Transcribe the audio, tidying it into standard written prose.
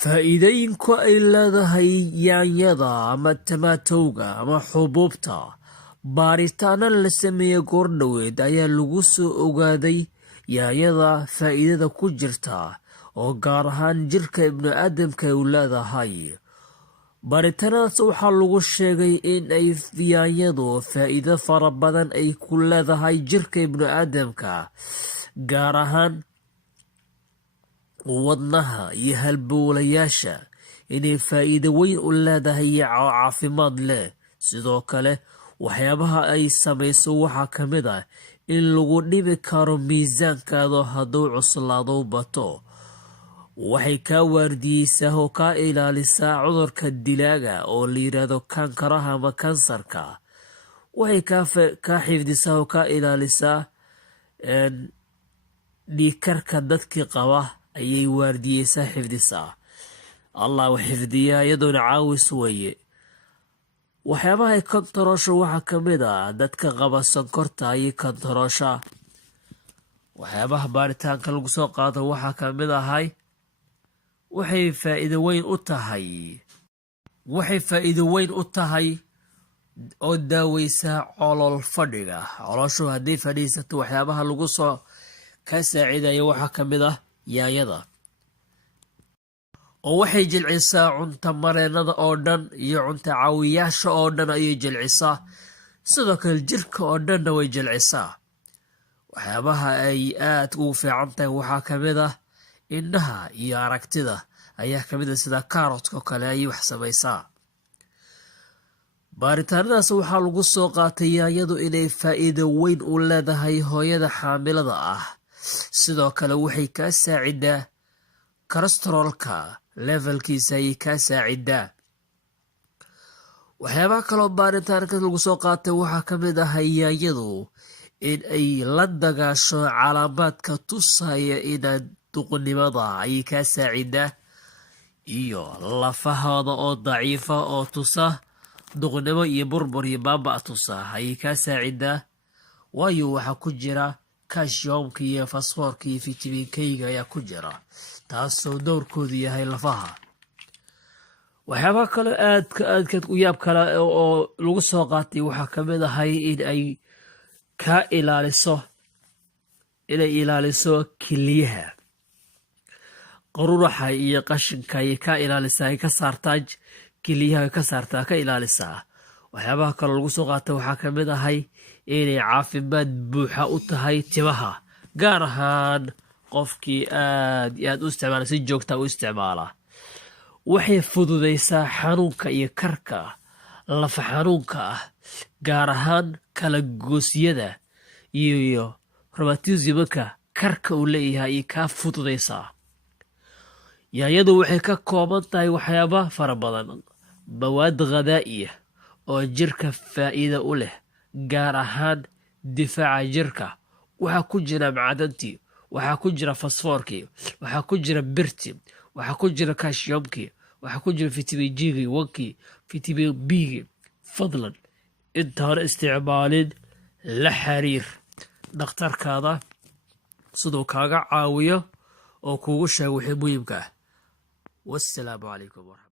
faa'iidooyinku ay leedahay yaanyada ama tamaatowga ama xubuubta baaritaano la sameeyey goordhoweed ayaa lagu soo ogaaday yaanyada faa'iidada ku jirta oo gaar ahaan jirka ibnu-aadamka ay u leedahay. baaritaanadaas waxaa lagu sheegay in ay yaanyadu faa'iido fara badan ay ku leedahay jirka ibnu-aadamka, gaar ahaan wadnaha iyo halbowlayaasha, inay faa'iido weyn u leedahay caafimaad leh. sidoo kale waxyaabaha ay samayso waxaa ka mid ah in lagu dhimi karo miisaankaada hadduu cuslaado bato. waxay kaa waardiyeysaa oo kaa ilaalisaa cudurka dilaaga oo la yidhaahdo kankaraha ama kansarka. waxay kaa xifdisaa oo kaa ilaalisaa dhiigkarka dadkii qaba ayay waardiyeysaa, xifdisaa. allah u xifdiyaa iyadoona caawis weeye. waxyaabaha ay kontaroosha waxaa ka mid ah dadka qaba sonkorta ayay kontaroosha. waxyaabaha baaritaanka lagu soo qaado waxaa ka mid ahay waxay faa'iido weyn u tahay oo daaweysaa colol fadhiga. coloshu hadday fadhiisato waxyaabaha lagu soo ka saacidaya waxaa ka mid ah yaanyada, oo waxay jilcisaa cunta mareennada oo dhan iyo cunta caawiyaasha oo dhan ayay jilcisaa. sidoo kale jirka oo dhanna way jilcisaa. waxyaabaha ay aad ugu fiican tahay waxaa ka mid ah indhaha iyo aragtida ayaa ka mid ah, sida kaarotka kale ayay wax samaysaa. baaritaanadaas waxaa lagu soo qaatay yaanyadu inay faa'iido weyn u leedahay hooyada xaamilada ah. sidoo kale waxay kaa saacidaa kolestaroolka levelkiisa ayay kaa saacidaa. waxyaabaha kaloo baaritaanka lagu soo qaatay waxaa ka mid ah yaanyadu in ay la dagaasho calaamaadka tusaya inaad duqnimada ayay kaa saacidaa, iyo lafahooda oo daciifa oo tusa duqnimo iyo burbur iyo baaba tusa ayay kaa saacidaa. waayo waxaa ku jira kashiyomka iyo fasfoorka iyo fitamiinkayga ayaa ku jira, taasoo dowrkoodu yahay lafaha. waxyaabaha kale aadka u yaab kale oo lagu soo qaatay waxaa ka mid ahay in ay kaa ilaaliso keliyaha, qururaxa iyo qashinka ayay kaa ilaalisaa, ay ka saartaa keliyaha, ka ilaalisaa. waxyaabaha kaloo lagu soo qaatay waxaa ka mid ahay inay caafimaad buuxa u tahay timaha, gaar ahaan qofkii aad iyo aad u isticmaala, si joogta u isticmaala. waxay fududaysaa xanuunka iyo karka lafa xanuunka ah, gaar ahaan kala goosyada iyo romatismka karka uu leeyahay ayay kaa fududaysaa. yaanyadu waxay ka kooban tahay waxyaaba fara badan, mawaad ghadaa'iya oo jirka faa'iida u leh, gaar ahaan difaaca jirka. waxaa ku jira macdantii, waxaa ku jira fasfoorkii, waxaa ku jira birti, waxaa ku jira kashiyomkii, waxaa ku jira fitamiin jigii, wankii, fitamiin bigii. fadlan intaana isticmaalin la xiriir dhakhtarkaada siduu kaaga caawiyo oo kuugu sheego wixii muhiimka ah. wassalaamu calaykum.